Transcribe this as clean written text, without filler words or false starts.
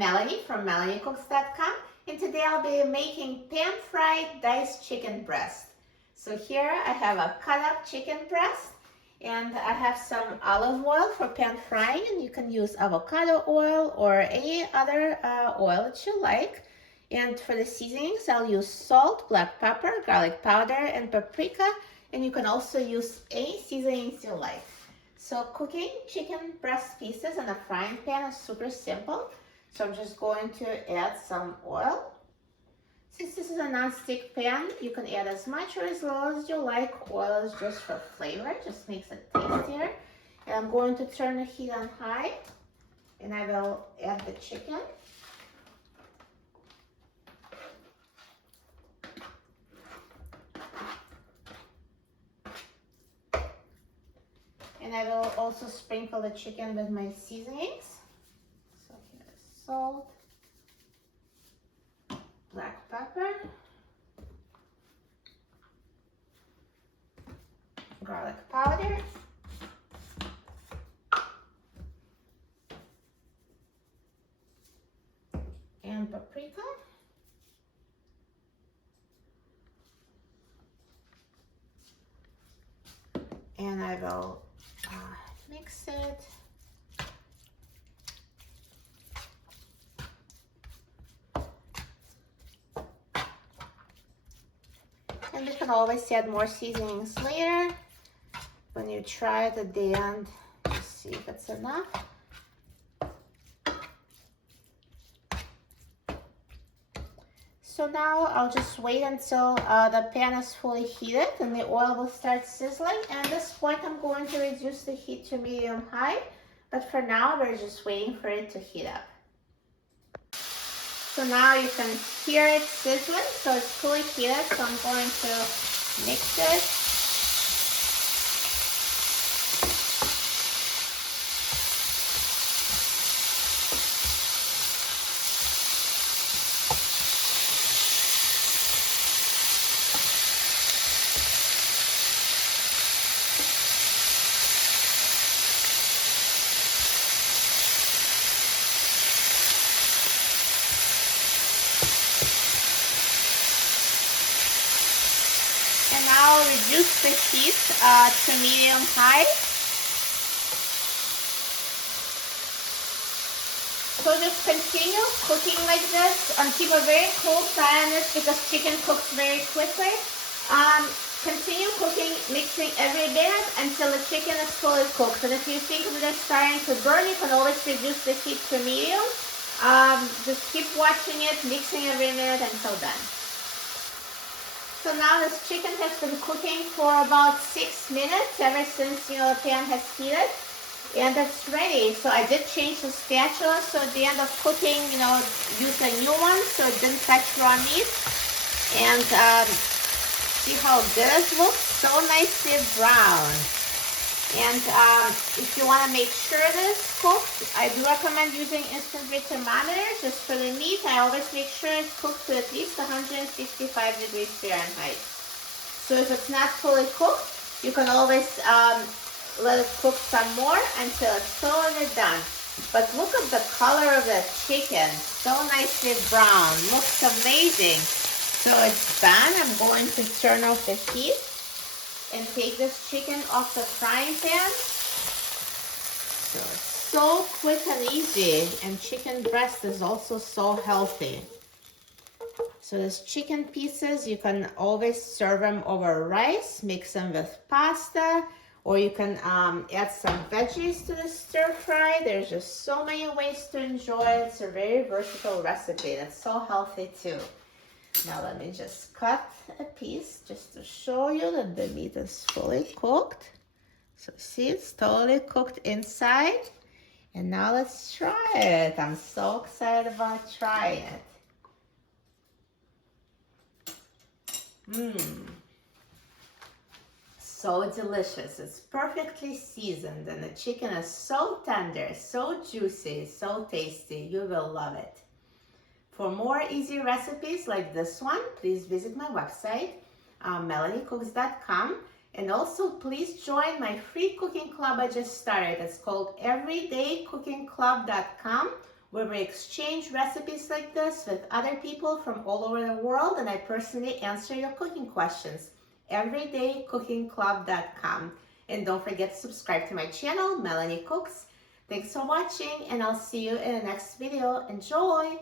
Melanie from MelanieCooks.com, and today I'll be making pan-fried diced chicken breast. So here I have a cut-up chicken breast, and I have some olive oil for pan frying, and you can use avocado oil or any other oil that you like. And for the seasonings, I'll use salt, black pepper, garlic powder, and paprika, and you can also use any seasonings you like. So cooking chicken breast pieces in a frying pan is super simple. So I'm just going to add some oil. Since this is a non-stick pan, you can add as much or as little as you like. Oil is just for flavor, just makes it tastier. And I'm going to turn the heat on high, and I will add the chicken. And I will also sprinkle the chicken with my seasonings. So here's salt, black pepper, garlic powder, and paprika. And I will mix it. And you can always add more seasonings later. When you try it at the end, just see if it's enough. So now I'll just wait until the pan is fully heated and the oil will start sizzling. And at this point, I'm going to reduce the heat to medium-high. But for now, we're just waiting for it to heat up. So now you can hear it sizzling, so it's fully heated. So I'm going to mix it. And now reduce the heat to medium-high. So just continue cooking like this and keep a very close eye on this because chicken cooks very quickly. Continue cooking, mixing every bit until the chicken is fully cooked. And if you think that it's starting to burn, you can always reduce the heat to medium. Just keep watching it, mixing every minute until done. So now this chicken has been cooking for about 6 minutes, ever since, the pan has heated, and it's ready. So I did change the spatula, so at the end of cooking, use a new one so it didn't touch raw meat. And see how good it looks, so nicely brown. And if you want to make sure that it's cooked, I do recommend using instant thermometer just for the meat. I always make sure it's cooked to at least 165 degrees Fahrenheit. So if it's not fully cooked, you can always let it cook some more until it's totally done. But look at the color of the chicken, so nicely brown, looks amazing. So it's done. I'm going to turn off the heat and take this chicken off the frying pan. So it's so quick and easy, and chicken breast is also so healthy. So these chicken pieces, you can always serve them over rice, mix them with pasta, or you can add some veggies to the stir fry. There's just so many ways to enjoy it. It's a very versatile recipe that's so healthy too. Now let me just cut a piece just to show you that the meat is fully cooked. So see, it's totally cooked inside. And now let's try it. I'm so excited about trying it. So delicious. It's perfectly seasoned and the chicken is so tender, so juicy, so tasty. You will love it. For more easy recipes like this one, please visit my website, MelanieCooks.com. And also please join my free cooking club I just started. It's called everydaycookingclub.com, where we exchange recipes like this with other people from all over the world, and I personally answer your cooking questions. everydaycookingclub.com. And don't forget to subscribe to my channel, Melanie Cooks. Thanks for watching, and I'll see you in the next video. Enjoy!